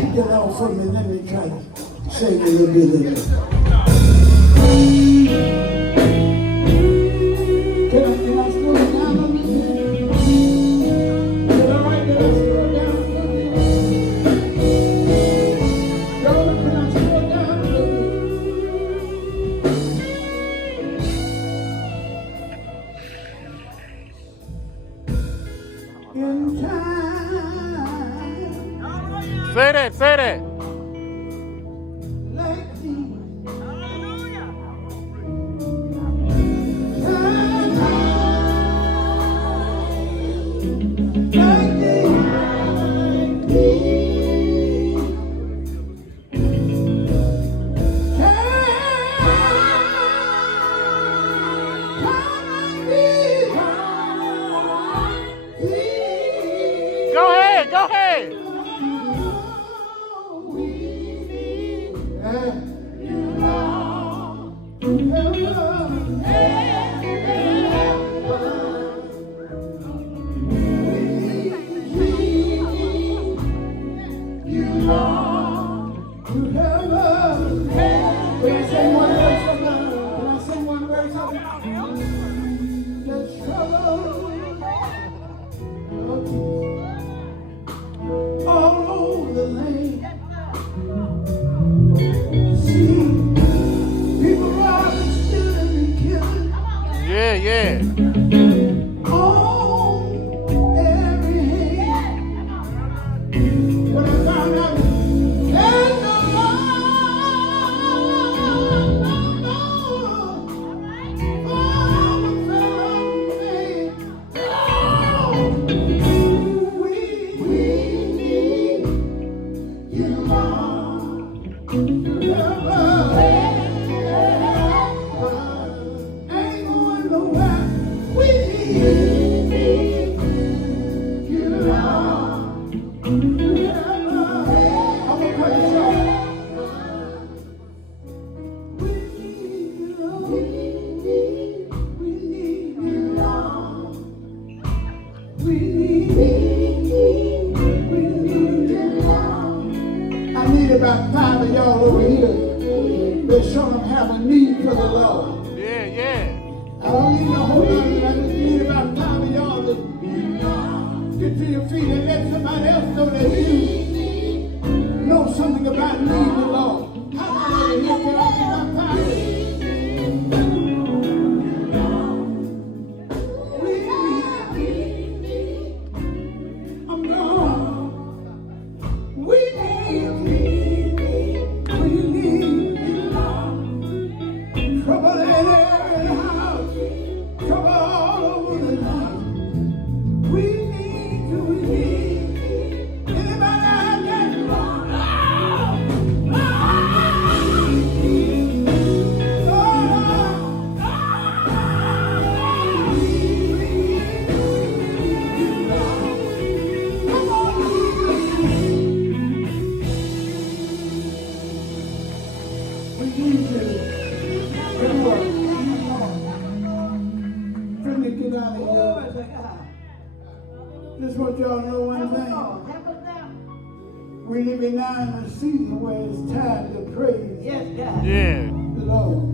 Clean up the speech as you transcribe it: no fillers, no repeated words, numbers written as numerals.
kick that off for me. Let me try to sing a little bit of it. Can I slow it down a little bit? Is it all right that I slow it down a little bit? Brother, can I slow it down a little bit? In time. Say that, say that. Like these. Hallelujah. Go ahead, go ahead. Yeah, yeah. When I found out there's no I need about 5 of y'all over here that show them have a need for the Lord. Yeah, yeah. I don't need no whole lot of it. I just need about 5 of y'all that get to your feet and let somebody else know that you know something about needing the Lord. How many of you can I get my 5 of you? Just want y'all to know one thing. We live in now in a season where it's time to praise Yeah. the Lord.